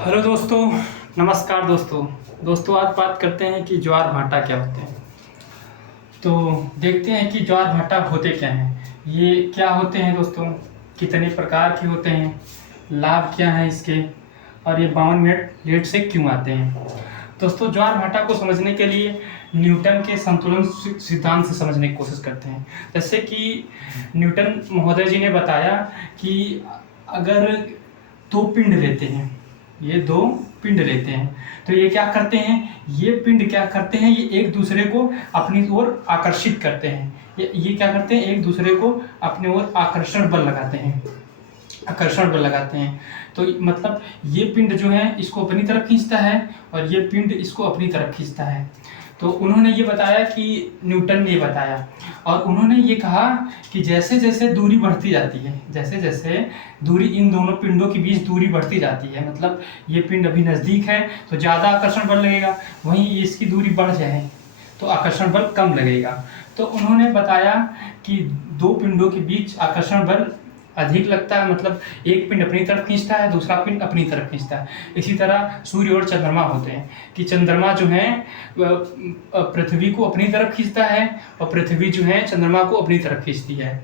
Hello दोस्तों, नमस्कार दोस्तों आज बात करते हैं कि ज्वार भाटा क्या होते हैं। तो देखते हैं कि ज्वार भाटा होते क्या हैं, ये क्या होते हैं दोस्तों, कितने प्रकार के होते हैं, लाभ क्या है इसके, और ये 52 मिनट लेट से क्यों आते हैं। दोस्तों ज्वार भाटा को समझने के लिए न्यूटन के संतुलन सिद्धांत से समझने की कोशिश करते हैं। जैसे कि न्यूटन महोदय जी ने बताया कि अगर दो पिंड लेते हैं, ये दो पिंड लेते हैं तो ये क्या करते हैं, ये पिंड क्या करते हैं, ये एक दूसरे को अपनी ओर आकर्षित करते हैं। ये क्या करते हैं, एक दूसरे को अपने ओर आकर्षण बल लगाते हैं। तो मतलब ये पिंड जो है इसको अपनी तरफ खींचता है और ये पिंड इसको अपनी तरफ खींचता है। तो उन्होंने ये बताया कि न्यूटन ने ये बताया, और उन्होंने ये कहा कि जैसे जैसे दूरी बढ़ती जाती है, जैसे जैसे दूरी इन दोनों पिंडों के बीच दूरी बढ़ती जाती है, मतलब ये पिंड अभी नज़दीक है तो ज़्यादा आकर्षण बल लगेगा, वहीं इसकी दूरी बढ़ जाए तो आकर्षण बल कम लगेगा। तो उन्होंने बताया कि दो पिंडों के बीच आकर्षण बल अधिक लगता है, मतलब एक पिंड अपनी तरफ खींचता है, दूसरा पिंड अपनी तरफ खींचता है। इसी तरह सूर्य और चंद्रमा होते हैं कि चंद्रमा जो है पृथ्वी को अपनी तरफ खींचता है और पृथ्वी जो है चंद्रमा को अपनी तरफ खींचती है।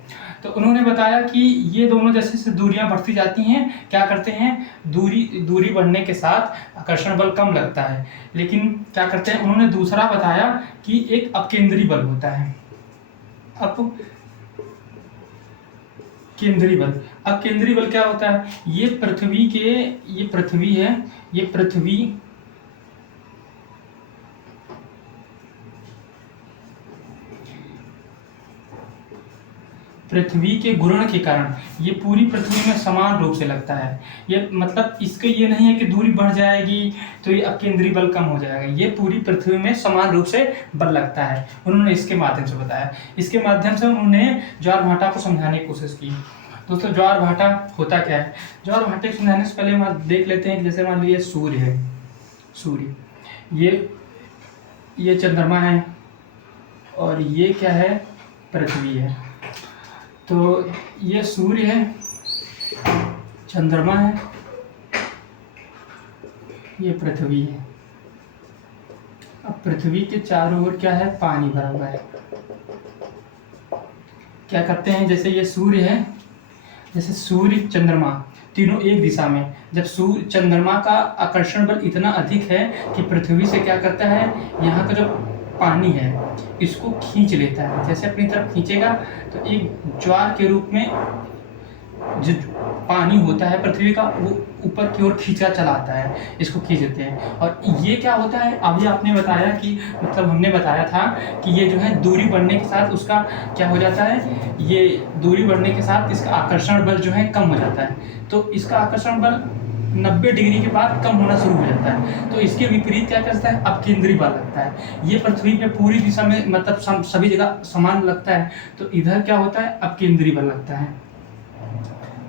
तो उन्होंने बताया कि ये दोनों जैसे जैसे दूरियां बढ़ती जाती हैं, क्या करते हैं, दूरी बढ़ने के साथ आकर्षण बल कम लगता है, लेकिन क्या करते हैं, उन्होंने दूसरा बताया कि एक अपकेंद्री बल होता है। केंद्रीय बल, अब केंद्रीय बल क्या होता है, ये पृथ्वी है, ये पृथ्वी के घूर्ण के कारण ये पूरी पृथ्वी में समान रूप से लगता है। ये मतलब इसका ये नहीं है कि दूरी बढ़ जाएगी तो ये अपकेंद्री बल कम हो जाएगा, ये पूरी पृथ्वी में समान रूप से बल लगता है। उन्होंने इसके माध्यम से बताया, इसके माध्यम से उन्होंने ज्वार भाटा को समझाने की कोशिश की। दोस्तों ज्वार भाटा होता क्या है, ज्वार भाटे को समझाने से पहले हम देख लेते हैं कि जैसे मान लीजिए सूर्य है, सूर्य ये चंद्रमा है और ये क्या है, पृथ्वी है। तो ये सूर्य है, चंद्रमा है, ये पृथ्वी है। अब पृथ्वी के चारों ओर क्या है, पानी भरा हुआ है। क्या करते हैं, जैसे ये सूर्य है, जैसे सूर्य चंद्रमा तीनों एक दिशा में, जब सूर्य चंद्रमा का आकर्षण बल इतना अधिक है कि पृथ्वी से क्या करता है, यहाँ का जो पानी है इसको खींच लेता है, जैसे अपनी तरफ खींचेगा तो एक ज्वार के रूप में जो पानी होता है पृथ्वी का वो ऊपर की ओर खींचा चला आता है, इसको खींच देते हैं। और ये क्या होता है, अभी आपने बताया कि मतलब हमने बताया था कि ये जो है दूरी बढ़ने के साथ उसका क्या हो जाता है, ये दूरी बढ़ने के साथ इसका आकर्षण बल जो है कम हो जाता है। तो इसका आकर्षण बल 90 डिग्री के बाद कम होना शुरू हो जाता है। तो इसके विपरीत क्या करता है, अपकेंद्री बल लगता है। ये पृथ्वी पे पूरी दिशा में मतलब सभी जगह समान लगता है, तो इधर क्या होता है, अपकेंद्री बल लगता है।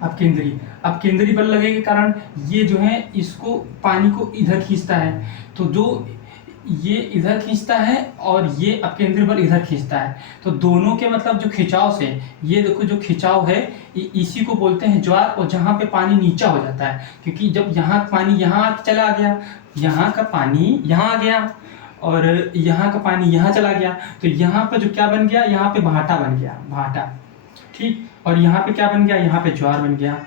अपकेंद्री बल लगने के कारण ये जो है इसको पानी को इधर खींचता है, तो जो ये इधर खींचता है और ये अपकेंद्री बल इधर खींचता है, तो दोनों के मतलब जो खिंचाव से, ये देखो जो खिंचाव है इसी को बोलते हैं ज्वार। और जहाँ पे पानी नीचा हो जाता है, क्योंकि जब यहाँ पानी यहाँ चला गया, यहाँ का पानी यहाँ आ गया और यहाँ का पानी यहाँ चला गया, तो यहाँ पर जो क्या बन गया, यहाँ पे भाटा बन गया, भाटा, ठीक। और यहाँ पे क्या बन गया, यहाँ पे ज्वार बन गया।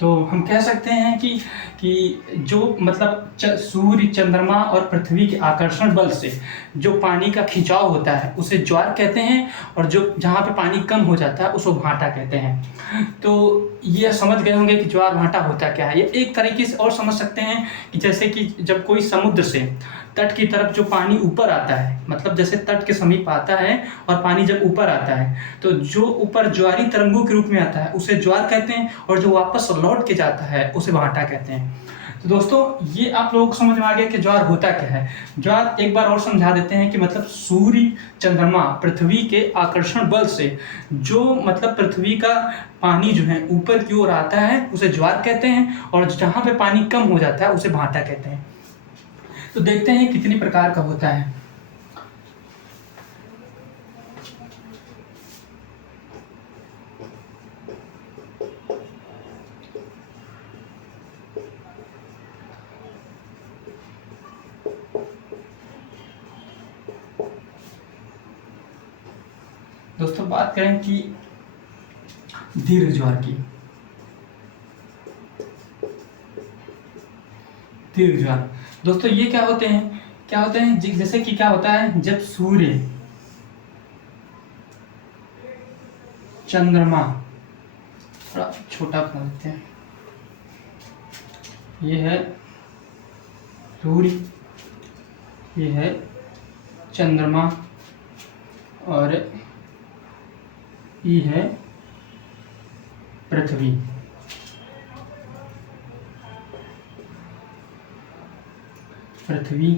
तो हम कह सकते हैं कि जो मतलब सूर्य चंद्रमा और पृथ्वी के आकर्षण बल से जो पानी का खिंचाव होता है उसे ज्वार कहते हैं, और जो जहाँ पे पानी कम हो जाता है उसको भाटा कहते हैं। तो ये समझ गए होंगे कि ज्वार भाटा होता क्या है। ये एक तरीके से और समझ सकते हैं कि जैसे कि जब कोई समुद्र से तट की तरफ जो पानी ऊपर आता है, मतलब जैसे तट के समीप आता है और पानी जब ऊपर आता है तो जो ऊपर ज्वारी तरंगों के रूप में आता है उसे ज्वार कहते हैं, और जो वापस लौट के जाता है उसे भाटा कहते हैं। तो दोस्तों ये आप लोगों को समझ में आ गया कि ज्वार होता क्या है। ज्वार एक बार और समझा देते हैं कि मतलब सूर्य चंद्रमा पृथ्वी के आकर्षण बल से जो मतलब पृथ्वी का पानी जो है ऊपर की ओर आता है उसे ज्वार कहते हैं, और जहाँ पे पानी कम हो जाता है उसे भाटा कहते हैं। तो देखते हैं कितनी प्रकार का होता है। दोस्तों बात करें कि दीर्घ ज्वार की, दीर्घ ज्वार दोस्तों ये क्या होते हैं, जैसे कि क्या होता है जब सूर्य, चंद्रमा, थोड़ा छोटा बना देते हैं, ये है सूर्य, ये है चंद्रमा और ये है पृथ्वी। पृथ्वी,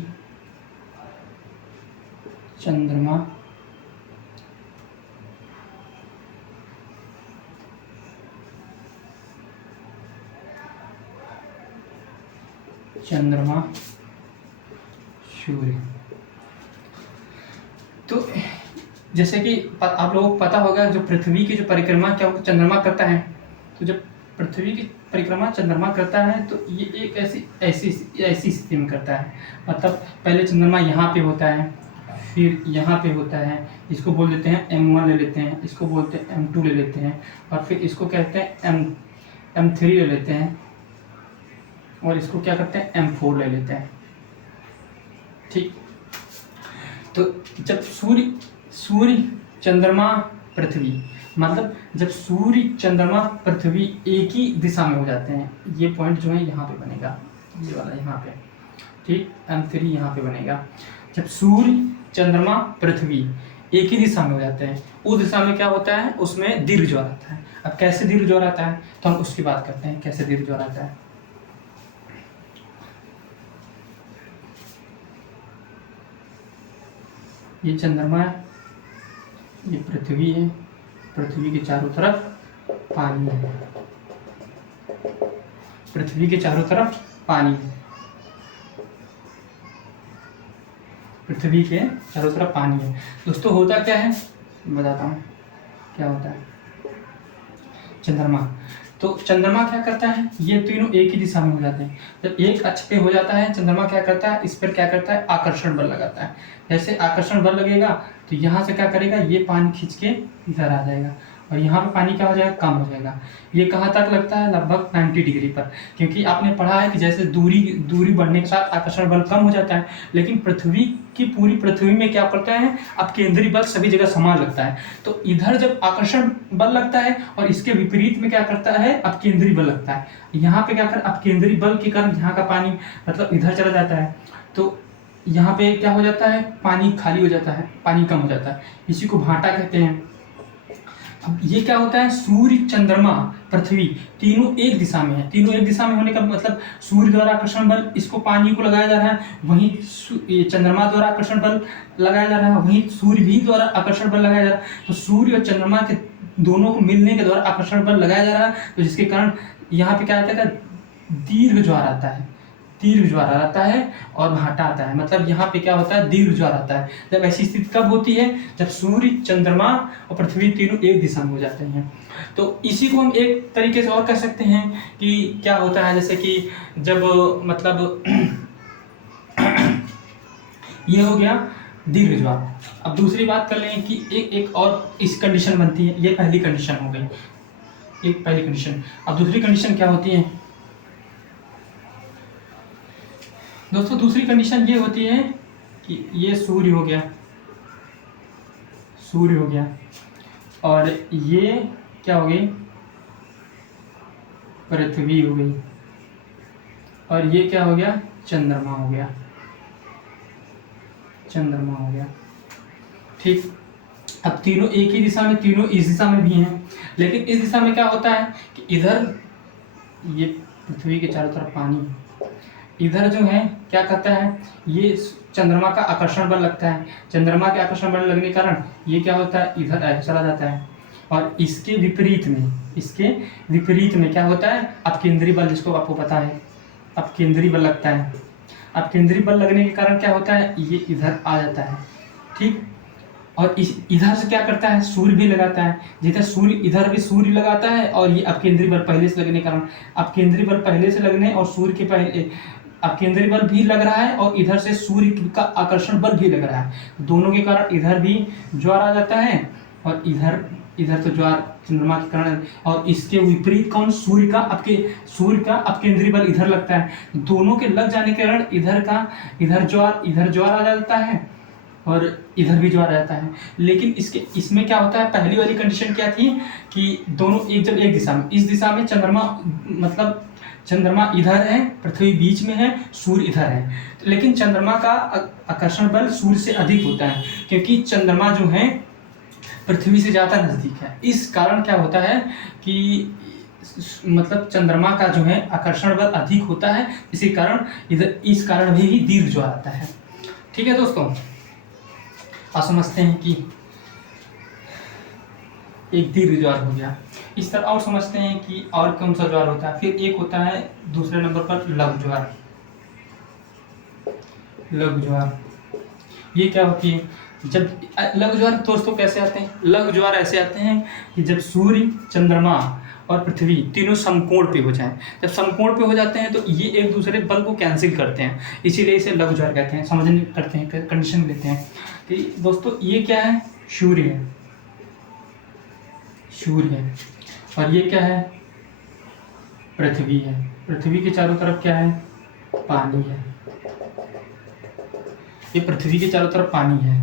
चंद्रमा, चंद्रमा, सूर्य। तो जैसे कि आप लोगों को पता होगा जो पृथ्वी की जो परिक्रमा क्या चंद्रमा करता है, तो जब पृथ्वी की परिक्रमा चंद्रमा करता है तो ये एक ऐसी स्थिति में करता है। मतलब पहले चंद्रमा यहाँ पे होता है, फिर यहाँ पे होता है, इसको बोल देते हैं M1 ले लेते हैं, इसको बोलते हैं M2 ले लेते हैं, और फिर इसको कहते हैं M3 ले लेते हैं, और इसको क्या करते हैं M4 ले लेते हैं। ठीक, तो जब सूर्य चंद्रमा पृथ्वी, मतलब जब सूर्य चंद्रमा पृथ्वी एक ही दिशा में हो जाते हैं, ये पॉइंट जो है यहाँ पे बनेगा, ये वाला यहाँ पे, ठीक, M3 यहाँ पे बनेगा। जब सूर्य चंद्रमा पृथ्वी एक ही दिशा में हो जाते हैं, उस दिशा में क्या होता है, उसमें दीर्घ ज्वार आता है। अब कैसे दीर्घ ज्वार आता है तो हम उसकी बात करते हैं, कैसे दीर्घ ज्वार आता है। ये चंद्रमा है, ये पृथ्वी है, पृथ्वी के चारों तरफ पानी है, पृथ्वी के चारों तरफ पानी है, पृथ्वी के चारों तरफ पानी है। दोस्तों होता क्या है बताता हूँ क्या होता है। चंद्रमा, तो चंद्रमा क्या करता है, ये तीनों एक ही दिशा में हो जाते हैं। जब एक अक्ष पे हो जाता है चंद्रमा क्या करता है, इस पर क्या करता है आकर्षण बल लगाता है। जैसे आकर्षण बल लगेगा तो यहाँ से क्या करेगा, ये पानी खींच के इधर आ जाएगा, और यहाँ पे पानी क्या हो जाएगा, कम हो जाएगा। ये कहाँ तक लगता है, लगभग 90 डिग्री पर, क्योंकि आपने पढ़ा है कि जैसे दूरी बढ़ने के साथ आकर्षण बल कम हो जाता है, लेकिन पूरी पृथ्वी में क्या पड़ता है, अब केंद्रीय बल सभी जगह समान लगता है। तो इधर जब आकर्षण बल लगता है और इसके विपरीत में क्या करता है, अब केंद्रीय बल लगता है। यहाँ पे क्या कर, अब केंद्रीय बल के कारण यहाँ का पानी मतलब इधर चला जाता है, तो यहाँ पे क्या हो जाता है, पानी खाली हो जाता है, पानी कम हो जाता है, इसी को भाटा कहते हैं। अब ये क्या होता है, सूर्य चंद्रमा पृथ्वी तीनों एक दिशा में है। तीनों एक दिशा में होने का मतलब सूर्य द्वारा आकर्षण बल इसको पानी को लगाया जा रहा है, वहीं चंद्रमा द्वारा आकर्षण बल लगाया जा रहा है, वहीं सूर्य भी द्वारा आकर्षण बल लगाया जा रहा है। तो सूर्य और चंद्रमा के दोनों को मिलने के द्वारा आकर्षण बल लगाया जा रहा है, तो जिसके कारण यहाँ पे क्या आता है, दीर्घ ज्वार आता है, दीर्घ ज्वार आता है और भाटा आता है। मतलब यहाँ पे क्या होता है, दीर्घ ज्वार आता है। जब ऐसी स्थिति कब होती है, जब सूर्य चंद्रमा और पृथ्वी तीनों एक दिशा में हो जाते हैं। तो इसी को हम एक तरीके से और कह सकते हैं कि क्या होता है, जैसे कि जब मतलब ये हो गया दीर्घ ज्वार। अब दूसरी बात कर लें कि एक और इस कंडीशन बनती है, ये पहली कंडीशन हो गई, एक पहली कंडीशन। अब दूसरी कंडीशन क्या होती है दोस्तों, दूसरी कंडीशन ये होती है कि ये सूर्य हो गया, सूर्य हो गया, और ये क्या हो गई, पृथ्वी हो गई, और ये क्या हो गया, चंद्रमा हो गया, चंद्रमा हो गया। ठीक, अब तीनों एक ही दिशा में, तीनों इस दिशा में भी हैं, लेकिन इस दिशा में क्या होता है कि इधर ये पृथ्वी के चारों तरफ पानी, इधर जो है क्या करता है, ये चंद्रमा का आकर्षण बल लगता है। चंद्रमा के आकर्षण बल लगने के कारण ये क्या होता है, इधर ऐसे चला जाता है, और इसके विपरीत में क्या होता है, अब केंद्रीय बल, जिसको आपको पता है, अब केंद्रीय बल लगता है। अब केंद्रीय बल लगने के कारण क्या होता है, ये इधर आ जाता है। ठीक, और इधर से क्या करता है, सूर्य भी लगाता है। जिधर सूर्य, इधर भी सूर्य लगाता है, और ये अब केंद्रीय बल पहले से लगने के कारण, अब केंद्रीय बल पहले से लगने और सूर्य के पहले अब केंद्रीय बल भी लग रहा है, और इधर से सूर्य का आकर्षण बल भी लग रहा है। दोनों के कारण इधर भी ज्वार आ जाता है और इधर इधर तो ज्वार चंद्रमा के कारण, और इसके विपरीत कौन, सूर्य का अपकेंद्री बल इधर लगता है। दोनों के लग जाने के कारण इधर ज्वार आ जाता है और इधर भी ज्वार आ जाता है। लेकिन इसमें क्या होता है, पहली वाली कंडीशन क्या थी कि दोनों एक दिशा में, इस दिशा में चंद्रमा इधर है, पृथ्वी बीच में है, सूर्य इधर है। लेकिन चंद्रमा का आकर्षण बल सूर्य से अधिक होता है, क्योंकि चंद्रमा जो है पृथ्वी से ज़्यादा नज़दीक है। इस कारण क्या होता है कि चंद्रमा का जो है आकर्षण बल अधिक होता है, इस कारण भी दीर्घ ज्वार आता है। ठीक है दोस्तों, आप समझते हैं कि एक दीर्घ ज्वार हो गया। इस तरह और समझते हैं कि और कौन सा ज्वार होता है। फिर एक होता है दूसरे नंबर पर लघु ज्वार। लघु ज्वार ये क्या होती है, जब लघु ज्वार दोस्तों कैसे आते हैं, लघु ज्वार ऐसे आते हैं कि जब सूर्य, चंद्रमा और पृथ्वी तीनों समकोण पे हो जाएं। जब समकोण पे हो जाते हैं तो ये एक दूसरे बल को कैंसिल करते हैं, इसीलिए इसे लघु ज्वार कहते हैं। समझने करते हैं, कंडीशन लेते हैं कि दोस्तों ये क्या है, सूर्य है और ये क्या है, पृथ्वी है। पृथ्वी के चारों तरफ क्या है, पानी है। ये पृथ्वी के चारों तरफ पानी है।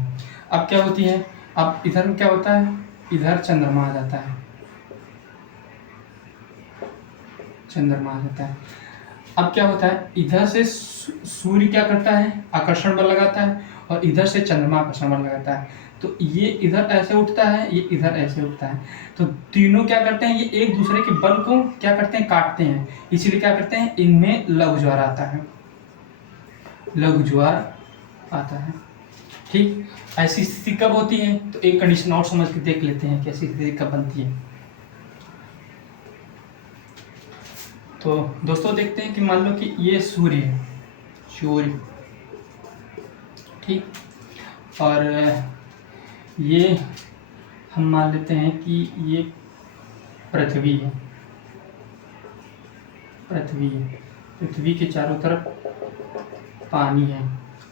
अब क्या होती है, अब इधर क्या होता है, इधर चंद्रमा आ जाता है। अब क्या होता है, इधर से सूर्य क्या करता है, आकर्षण बल लगाता है, और इधर से चंद्रमा आकर्षण बल लगाता है। तो ये इधर ऐसे उठता है, ये इधर ऐसे उठता है। तो तीनों क्या करते हैं, ये एक दूसरे के बल को क्या करते हैं, काटते हैं। इसीलिए क्या करते हैं, इनमें लघु ज्वार आता है। लघु ज्वार आता है। ठीक, ऐसी स्थिति कब होती है, तो एक कंडीशन और समझ के देख लेते हैं कि ऐसी स्थिति कब बनती है। तो दोस्तों देखते हैं कि मान लो कि ये सूर्य है, ठीक, और ये हम मान लेते हैं कि ये पृथ्वी है। पृथ्वी के चारों तरफ पानी है।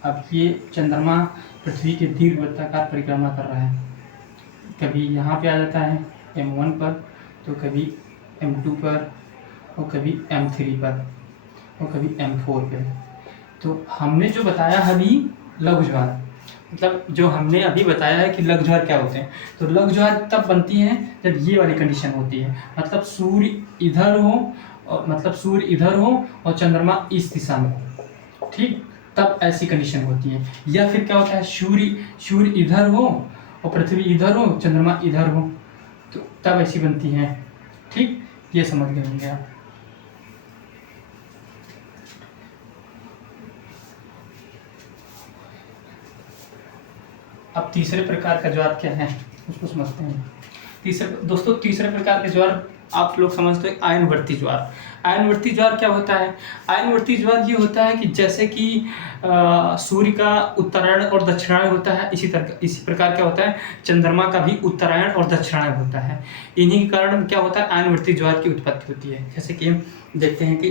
अब ये चंद्रमा पृथ्वी के दीर्घवृत्ताकार परिक्रमा कर रहा है, कभी यहाँ पे आ जाता है M1 पर, तो कभी M2 पर, और कभी M3 पर, और कभी M4 पे। तो हमने जो बताया अभी लघु ज्वार, मतलब जो हमने अभी बताया है कि लघु ज्वार क्या होते हैं, तो लघु ज्वार तब बनती है जब ये वाली कंडीशन होती है, मतलब सूर्य इधर हो और चंद्रमा इस दिशा में हो, ठीक, तब ऐसी कंडीशन होती है। या फिर क्या होता है, सूर्य इधर हो और पृथ्वी इधर हो, चंद्रमा इधर हो, तो तब ऐसी बनती है। ठीक, ये समझ गए होंगे आप। अब तीसरे प्रकार का ज्वार क्या है उसको समझते हैं। तीसरे प्रकार के ज्वार आप लोग समझते हैं, आयनवर्ती ज्वार। आयनवर्ती ज्वार क्या होता है, आयनवर्ती ज्वार ये होता है कि जैसे कि सूर्य का उत्तरायण और दक्षिणायण होता है, इसी प्रकार क्या होता है, चंद्रमा का भी उत्तरायण और दक्षिणायण होता है। इन्हीं के कारण क्या होता है, आयनवर्ती ज्वार की उत्पत्ति होती है। जैसे कि हम देखते हैं कि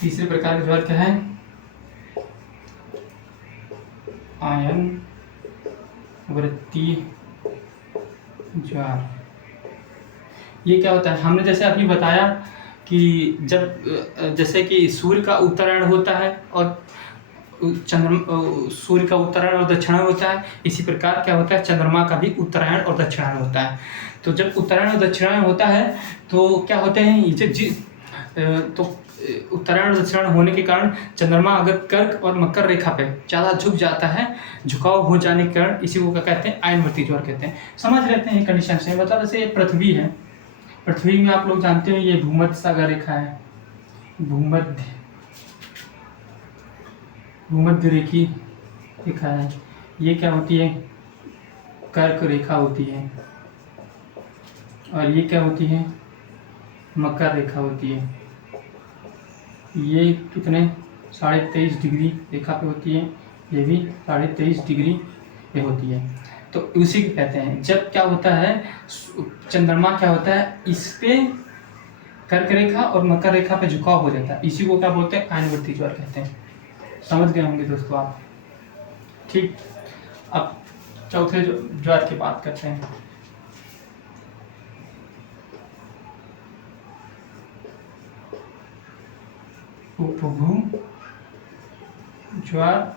तीसरे प्रकार का ज्वार क्या है, आयन वृत्तीय ज्वार। ये क्या होता है, हमने जैसे अभी बताया कि जैसे कि सूर्य का उत्तरायण होता है और सूर्य का उत्तरायण और दक्षिणायण होता है, इसी प्रकार क्या होता है, चंद्रमा का भी उत्तरायण और दक्षिणायण होता है। तो जब उत्तरायण और दक्षिणायण होता है तो क्या होते हैं, तो उत्तरायण और दक्षिणायण होने के कारण चंद्रमा अगर कर्क और मकर रेखा पे ज़्यादा झुक जाता है, झुकाव हो जाने के कारण इसी को क्या कहते हैं, आयनवर्ती ज्वार कहते हैं। समझ लेते हैं कंडीशन से। मतलब जैसे पृथ्वी है, पृथ्वी में आप लोग जानते हैं ये भूमध्य सागर रेखा है, भूमध्य रेखा है। ये क्या होती है, कर्क रेखा होती है, और ये क्या होती है, मकर रेखा होती है। ये कितने 23.5 डिग्री रेखा पे होती है, ये भी 23.5 डिग्री पे होती है। तो उसी को कहते हैं, जब क्या होता है, चंद्रमा क्या होता है, इस पे कर्क रेखा और मकर रेखा पे झुकाव हो जाता है, इसी को क्या बोलते हैं, आयनवर्ती ज्वार कहते हैं। समझ गए होंगे दोस्तों आप। ठीक, अब चौथे ज्वार की बात करते हैं। उपभू ज्वार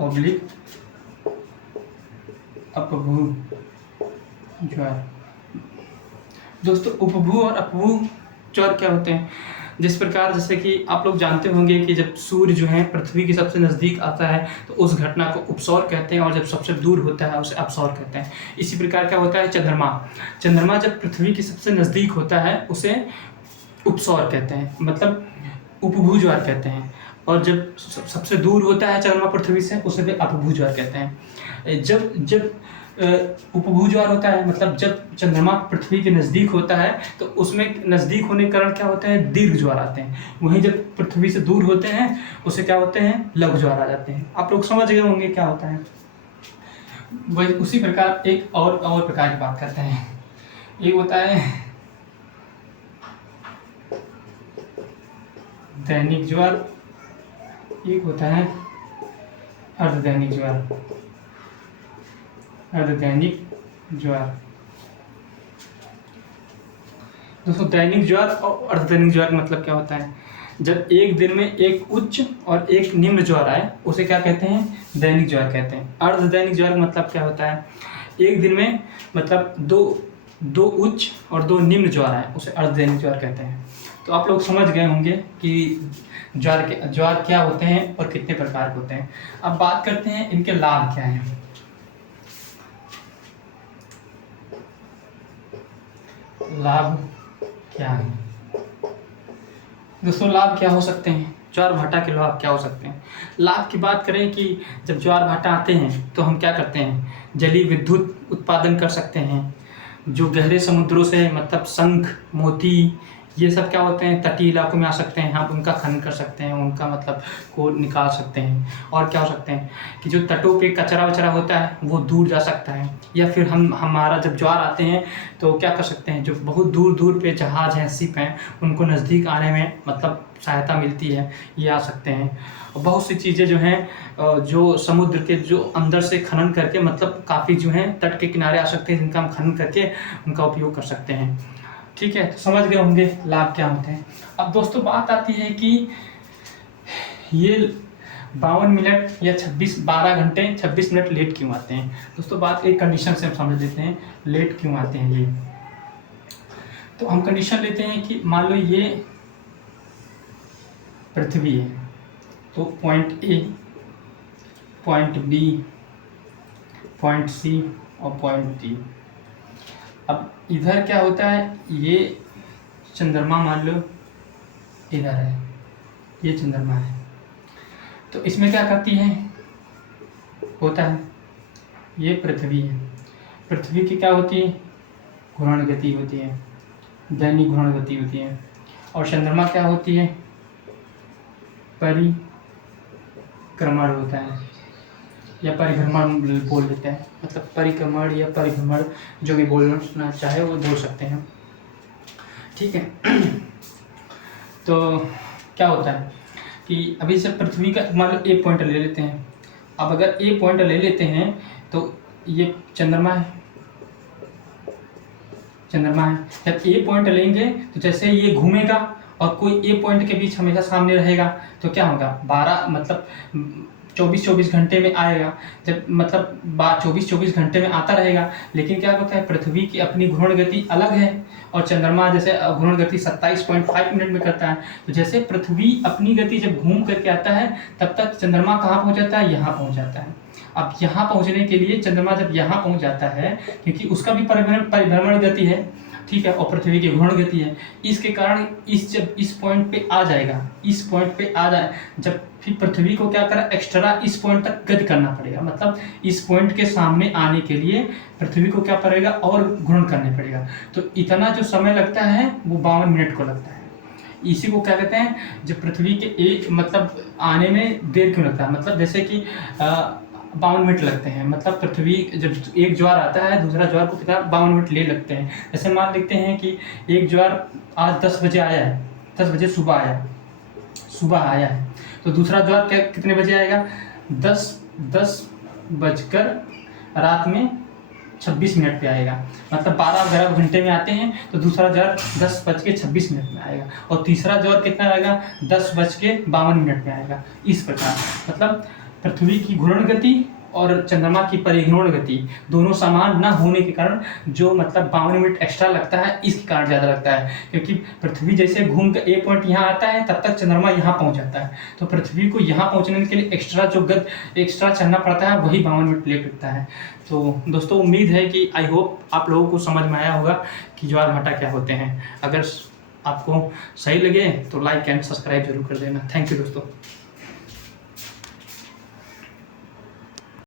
ऑब्लिक अपभू ज्वार। दोस्तों उपभू और अपभू ज्वार क्या होते हैं? जिस प्रकार जैसे कि आप लोग जानते होंगे कि जब सूर्य जो है पृथ्वी के सबसे नज़दीक आता है तो उस घटना को उपसौर कहते हैं, और जब सबसे दूर होता है उसे अपसौर कहते हैं। इसी प्रकार क्या होता है चंद्रमा जब पृथ्वी के सबसे नज़दीक होता है उसे उपसौर कहते हैं, मतलब उपभू ज्वार कहते हैं, और जब सबसे दूर होता है चंद्रमा पृथ्वी से उसे भी अपभू ज्वार कहते हैं। जब उपभू ज्वार होता है, मतलब जब चंद्रमा पृथ्वी के नज़दीक होता है तो उसमें नज़दीक होने के कारण क्या होता है, दीर्घ ज्वार आते हैं। वहीं जब पृथ्वी से दूर होते हैं उसे क्या होते हैं, लघु ज्वार आ जाते हैं। आप लोग समझ गए होंगे क्या होता है। वही उसी प्रकार एक और प्रकार की बात करते हैं। एक होता है दैनिक ज्वार, एक होता है अर्धदैनिक ज्वार। दोस्तों दैनिक ज्वार और अर्धदैनिक ज्वार का मतलब क्या होता है? जब एक दिन में एक उच्च और एक निम्न ज्वार आए उसे क्या कहते हैं, दैनिक ज्वार कहते हैं। अर्धदैनिक ज्वार का मतलब क्या होता है? एक दिन में मतलब दो उच्च और दो निम्न ज्वार आए उसे अर्धदैनिक ज्वार कहते हैं। तो आप लोग समझ गए होंगे कि ज्वार क्या होते हैं और कितने प्रकार के होते हैं। अब बात करते हैं इनके लाभ क्या हैं। लाभ क्या है दोस्तों? लाभ क्या हो सकते हैं? ज्वार भाटा के लाभ क्या हो सकते हैं? लाभ की बात करें कि जब ज्वार भाटा आते हैं तो हम क्या करते हैं, जलीय विद्युत उत्पादन कर सकते हैं। जो गहरे समुद्रों से मतलब शंख, मोती, ये सब क्या होते हैं, तटीय इलाकों में आ सकते हैं। हम उनका खनन कर सकते हैं, उनका मतलब को निकाल सकते हैं। और क्या हो सकते हैं कि जो तटों पे कचरा वचरा होता है वो दूर जा सकता है। या फिर हमारा जब ज्वार आते हैं तो क्या कर सकते हैं, जो बहुत दूर दूर पे जहाज हैं, शिप हैं, उनको नज़दीक आने में मतलब सहायता मिलती है, ये आ सकते हैं। और बहुत सी चीज़ें जो हैं जो समुद्र के जो अंदर से खनन करके मतलब काफ़ी जो हैं तट के किनारे आ सकते हैं, जिनका हम खनन करके उनका उपयोग कर सकते हैं। ठीक है, तो समझ गए होंगे लाभ क्या होते हैं। अब दोस्तों बात आती है कि ये 52 मिनट या 12 घंटे 26 मिनट लेट क्यों आते हैं। दोस्तों बात एक कंडीशन से हम समझ लेते हैं लेट क्यों आते हैं ये। तो हम कंडीशन लेते हैं कि मान लो ये पृथ्वी है, तो point A, point B, point C और पॉइंट डी। अब इधर क्या होता है, ये चंद्रमा मान लो इधर है, ये चंद्रमा है, तो इसमें क्या करती है होता है, ये पृथ्वी है। पृथ्वी की क्या होती है, घूर्ण गति होती है, दैनिक घूर्ण गति होती है। और चंद्रमा क्या होती है, परिक्रमण होता है, या परिभ्रमण बोल देते हैं, मतलब परिक्रमण या परिभ्रमण जो भी बोलना चाहे वो बोल सकते हैं। ठीक है। तो क्या होता है कि अभी से पृथ्वी का मान लो ए पॉइंट ले लेते हैं। अब अगर ए पॉइंट ले लेते हैं तो ये चंद्रमा है, जब ए पॉइंट लेंगे तो जैसे ये घूमेगा और कोई ए पॉइंट के बीच हमेशा सामने रहेगा तो क्या होगा, 12 मतलब 24 घंटे में आएगा। जब मतलब 24 घंटे में आता रहेगा, लेकिन क्या होता है, पृथ्वी की अपनी घूर्ण गति अलग है और चंद्रमा जैसे घूर्ण गति 27.5 मिनट में करता है। तो जैसे पृथ्वी अपनी गति जब घूम करके आता है तब तक चंद्रमा कहाँ पहुँच जाता है, यहाँ पहुँच जाता है। अब यहाँ पहुँचने के लिए चंद्रमा जब यहाँ पहुँच जाता है, क्योंकि उसका भी परिभ्रमण गति है, ठीक है, और पृथ्वी की घूर्ण गति है, इसके कारण जब इस पॉइंट पे आ जाएगा, इस पॉइंट पे आ जाए, जब फिर पृथ्वी को क्या करा, एक्स्ट्रा इस पॉइंट तक गति करना पड़ेगा। मतलब इस पॉइंट के सामने आने के लिए पृथ्वी को क्या पड़ेगा, और घूर्ण करने पड़ेगा। तो इतना जो समय लगता है वो 52 मिनट को लगता है। इसी को क्या कहते हैं, जब पृथ्वी के एक मतलब आने में देर क्यों लगता है, मतलब जैसे कि 52 मिनट लगते हैं। मतलब पृथ्वी जब एक ज्वार आता है दूसरा ज्वार को कितना 52 मिनट ले लगते हैं। जैसे मान लेते हैं कि एक ज्वार आज 10 बजे आया है, 10 बजे सुबह आया है, तो दूसरा ज्वार क्या कितने बजे आएगा, 10 बजकर रात में 26 मिनट पे आएगा। मतलब 12-11 घंटे में आते हैं तो दूसरा ज्वार 10:26 में आएगा और तीसरा ज्वार कितना आएगा 10:52 में आएगा। इस प्रकार मतलब पृथ्वी की घूर्ण गति और चंद्रमा की परिघूर्ण गति दोनों समान ना होने के कारण जो मतलब 52 मिनट एक्स्ट्रा लगता है, इसके कारण ज़्यादा लगता है, क्योंकि पृथ्वी जैसे घूम कर एक पॉइंट यहाँ आता है तब तक चंद्रमा यहाँ पहुँच जाता है। तो पृथ्वी को यहाँ पहुँचने के लिए एक्स्ट्रा चलना पड़ता है, वही 52 मिनट ले सकता है। तो दोस्तों उम्मीद है कि आई होप आप लोगों को समझ में आया होगा कि ज्वार भाटा क्या होते हैं। अगर आपको सही लगे तो लाइक एंड सब्सक्राइब जरूर कर देना। थैंक यू दोस्तों।